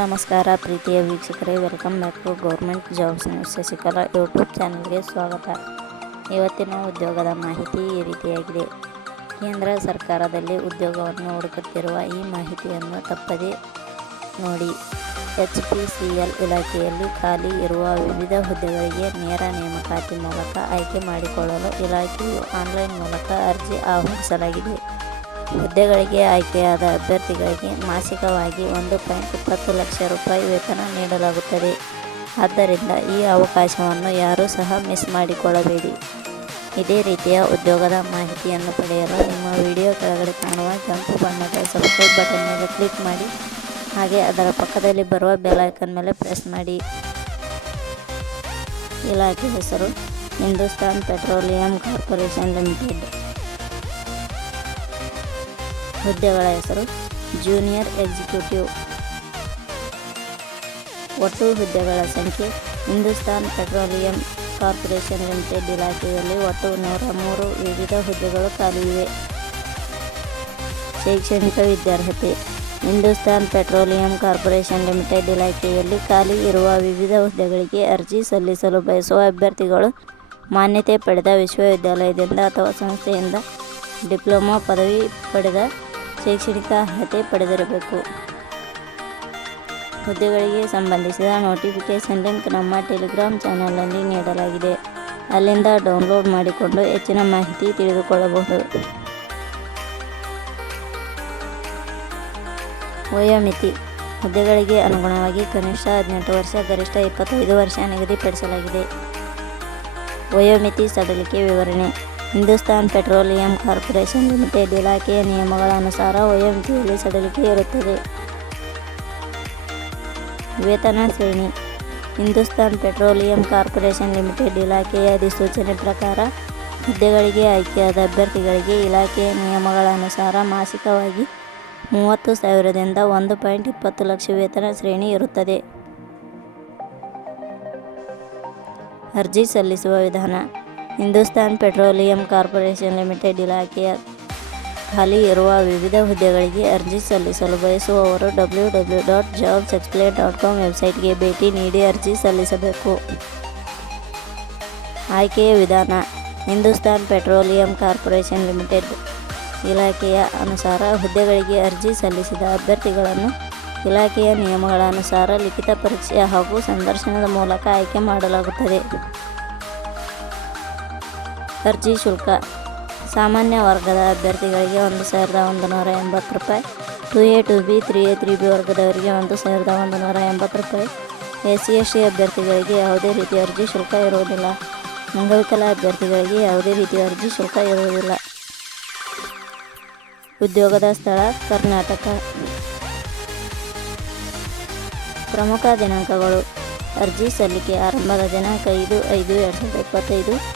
ನಮಸ್ಕಾರ ಪ್ರೀತಿಯ ವೀಕ್ಷಕರೇ, welcome back to government jobs news. Shashikala YouTube ಚಾನಲ್ಗೆ ಸ್ವಾಗತ. ಇವತ್ತಿನ ಉದ್ಯೋಗದ ಮಾಹಿತಿ ಈ ರೀತಿಯಾಗಿದೆ. ಕೇಂದ್ರ ಸರ್ಕಾರದಲ್ಲಿ ಉದ್ಯೋಗವನ್ನು ಹುಡುಕುತ್ತಿರುವ ಈ ಮಾಹಿತಿಯನ್ನು ತಪ್ಪದೇ ನೋಡಿ. ಎಚ್ ಪಿ ಸಿ ಎಲ್ ಇಲಾಖೆಯಲ್ಲಿ ಖಾಲಿ ಇರುವ ವಿವಿಧ ಹುದ್ದೆಗಳಿಗೆ ನೇರ ನೇಮಕಾತಿ ಮೂಲಕ ಆಯ್ಕೆ ಮಾಡಿಕೊಳ್ಳಲು ಇಲಾಖೆಯು ಆನ್ಲೈನ್ ಮೂಲಕ ಅರ್ಜಿ ಆಹ್ವಾನಿಸಲಾಗಿದೆ. ಹುದ್ದೆಗಳಿಗೆ ಆಯ್ಕೆಯಾದ ಅಭ್ಯರ್ಥಿಗಳಿಗೆ ಮಾಸಿಕವಾಗಿ ಒಂದು ಪಾಯಿಂಟ್ ಇಪ್ಪತ್ತು ಲಕ್ಷ ರೂಪಾಯಿ ವೇತನ ನೀಡಲಾಗುತ್ತದೆ. ಆದ್ದರಿಂದ ಈ ಅವಕಾಶವನ್ನು ಯಾರೂ ಸಹ ಮಿಸ್ ಮಾಡಿಕೊಳ್ಳಬೇಡಿ. ಇದೇ ರೀತಿಯ ಉದ್ಯೋಗದ ಮಾಹಿತಿಯನ್ನು ಪಡೆಯಲು ನಿಮ್ಮ ವಿಡಿಯೋ ಕೆಳಗಡೆ ಕಾಣುವ ಕೆಂಪು ಬಣ್ಣದ ಸಬ್ಸ್ಕ್ರೈಬ್ ಬಟನ್ ಮೇಲೆ ಕ್ಲಿಕ್ ಮಾಡಿ, ಹಾಗೆ ಅದರ ಪಕ್ಕದಲ್ಲಿ ಬರುವ ಬೆಲ್ ಐಕನ್ ಮೇಲೆ ಪ್ರೆಸ್ ಮಾಡಿ. ಇಲಾಖೆ ಹೆಸರು, ಹಿಂದೂಸ್ತಾನ್ ಪೆಟ್ರೋಲಿಯಂ ಕಾರ್ಪೊರೇಷನ್ ಲಿಮಿಟೆಡ್. ಹುದ್ದೆಗಳ ಹೆಸರು ಜೂನಿಯರ್ ಎಕ್ಸಿಕ್ಯೂಟಿವ್. ಒಟ್ಟು ಹುದ್ದೆಗಳ ಸಂಖ್ಯೆ ಹಿಂದೂಸ್ತಾನ್ ಪೆಟ್ರೋಲಿಯಂ ಕಾರ್ಪೊರೇಷನ್ ಲಿಮಿಟೆಡ್ ಇಲಾಖೆಯಲ್ಲಿ ಒಟ್ಟು ನೂರ ಮೂರು ವಿವಿಧ ಹುದ್ದೆಗಳು ಖಾಲಿ ಇವೆ. ಶೈಕ್ಷಣಿಕ ವಿದ್ಯಾರ್ಹತೆ ಹಿಂದೂಸ್ತಾನ್ ಪೆಟ್ರೋಲಿಯಂ ಕಾರ್ಪೊರೇಷನ್ ಲಿಮಿಟೆಡ್ ಇಲಾಖೆಯಲ್ಲಿ ಖಾಲಿ ಇರುವ ವಿವಿಧ ಹುದ್ದೆಗಳಿಗೆ ಅರ್ಜಿ ಸಲ್ಲಿಸಲು ಬಯಸುವ ಅಭ್ಯರ್ಥಿಗಳು ಮಾನ್ಯತೆ ಪಡೆದ ವಿಶ್ವವಿದ್ಯಾಲಯದಿಂದ ಅಥವಾ ಸಂಸ್ಥೆಯಿಂದ ಡಿಪ್ಲೊಮಾ ಪದವಿ ಪಡೆದ ಶೈಕ್ಷಣಿಕ ಅರ್ಹತೆ ಪಡೆದಿರಬೇಕು. ಹುದ್ದೆಗಳಿಗೆ ಸಂಬಂಧಿಸಿದ ನೋಟಿಫಿಕೇಷನ್ ಲಿಂಕ್ ನಮ್ಮ ಟೆಲಿಗ್ರಾಮ್ ಚಾನಲ್ನಲ್ಲಿ ನೀಡಲಾಗಿದೆ. ಅಲ್ಲಿಂದ ಡೌನ್ಲೋಡ್ ಮಾಡಿಕೊಂಡು ಹೆಚ್ಚಿನ ಮಾಹಿತಿ ತಿಳಿದುಕೊಳ್ಳಬಹುದು. ವಯೋಮಿತಿ ಹುದ್ದೆಗಳಿಗೆ ಅನುಗುಣವಾಗಿ ಕನಿಷ್ಠ ಹದಿನೆಂಟು ವರ್ಷ, ಗರಿಷ್ಠ ಇಪ್ಪತ್ತೈದು ವರ್ಷ ನಿಗದಿಪಡಿಸಲಾಗಿದೆ. ವಯೋಮಿತಿ ಸಡಿಲಿಕೆ ವಿವರಣೆ ಹಿಂದೂಸ್ತಾನ್ ಪೆಟ್ರೋಲಿಯಂ ಕಾರ್ಪೊರೇಷನ್ ಲಿಮಿಟೆಡ್ ಇಲಾಖೆಯ ನಿಯಮಗಳ ಅನುಸಾರ ವಯೋಮಿತಿಯಲ್ಲಿ ಸಡಿಲಿಕೆ ಇರುತ್ತದೆ. ವೇತನ ಶ್ರೇಣಿ. ಹಿಂದೂಸ್ತಾನ್ ಪೆಟ್ರೋಲಿಯಂ ಕಾರ್ಪೊರೇಷನ್ ಲಿಮಿಟೆಡ್ ಇಲಾಖೆಯ ಅಧಿಸೂಚನೆ ಪ್ರಕಾರ ಹುದ್ದೆಗಳಿಗೆ ಆಯ್ಕೆಯಾದ ಅಭ್ಯರ್ಥಿಗಳಿಗೆ ಇಲಾಖೆಯ ನಿಯಮಗಳ ಅನುಸಾರ ಮಾಸಿಕವಾಗಿ ಮೂವತ್ತು ಸಾವಿರದಿಂದ ಒಂದು ಪಾಯಿಂಟ್ ಇಪ್ಪತ್ತು ಲಕ್ಷ ವೇತನ ಶ್ರೇಣಿ ಇರುತ್ತದೆ. ಅರ್ಜಿ ಸಲ್ಲಿಸುವ ವಿಧಾನ. ಹಿಂದೂಸ್ತಾನ್ ಪೆಟ್ರೋಲಿಯಂ ಕಾರ್ಪೊರೇಷನ್ ಲಿಮಿಟೆಡ್ ಇಲಾಖೆಯ ಖಾಲಿ ಇರುವ ವಿವಿಧ ಹುದ್ದೆಗಳಿಗೆ ಅರ್ಜಿ ಸಲ್ಲಿಸಲು ಬಯಸುವವರು W W dot jobs explain dot com ವೆಬ್ಸೈಟ್ಗೆ ಭೇಟಿ ನೀಡಿ ಅರ್ಜಿ ಸಲ್ಲಿಸಬೇಕು. ಆಯ್ಕೆಯ ವಿಧಾನ, ಹಿಂದೂಸ್ತಾನ್ ಪೆಟ್ರೋಲಿಯಂ ಕಾರ್ಪೊರೇಷನ್ ಲಿಮಿಟೆಡ್ ಇಲಾಖೆಯ ಅನುಸಾರ ಹುದ್ದೆಗಳಿಗೆ ಅರ್ಜಿ ಸಲ್ಲಿಸಿದ ಅಭ್ಯರ್ಥಿಗಳನ್ನು ಇಲಾಖೆಯ ನಿಯಮಗಳ ಅನುಸಾರ ಲಿಖಿತ ಪರೀಕ್ಷೆ ಹಾಗೂ ಸಂದರ್ಶನದ ಮೂಲಕ ಆಯ್ಕೆ ಮಾಡಲಾಗುತ್ತದೆ. ಅರ್ಜಿ ಶುಲ್ಕ. ಸಾಮಾನ್ಯ ವರ್ಗದ ಅಭ್ಯರ್ಥಿಗಳಿಗೆ ಒಂದು ಸಾವಿರದ ಒಂದು ನೂರ ಎಂಬತ್ತು ರೂಪಾಯಿ. Two A two B three A three B ವರ್ಗದವರಿಗೆ ಒಂದು ಸಾವಿರದ ಒಂದು ನೂರ ಎಂಬತ್ತು ರೂಪಾಯಿ. ಎಸ್ ಸಿ ಎಸ್ ಟಿ ಅಭ್ಯರ್ಥಿಗಳಿಗೆ ಯಾವುದೇ ರೀತಿಯ ಅರ್ಜಿ ಶುಲ್ಕ ಇರುವುದಿಲ್ಲ. ಅಂಗವಿಕಲ ಅಭ್ಯರ್ಥಿಗಳಿಗೆ ಯಾವುದೇ ರೀತಿಯ ಅರ್ಜಿ ಶುಲ್ಕ ಇರುವುದಿಲ್ಲ. ಉದ್ಯೋಗದ ಸ್ಥಳ ಕರ್ನಾಟಕ. ಪ್ರಮುಖ ದಿನಾಂಕಗಳು. ಅರ್ಜಿ ಸಲ್ಲಿಕೆ ಆರಂಭದ ದಿನಾಂಕ ಐದು ಐದು, ಎರಡು ಸಾವಿರದ ಇಪ್ಪತ್ತೈದು.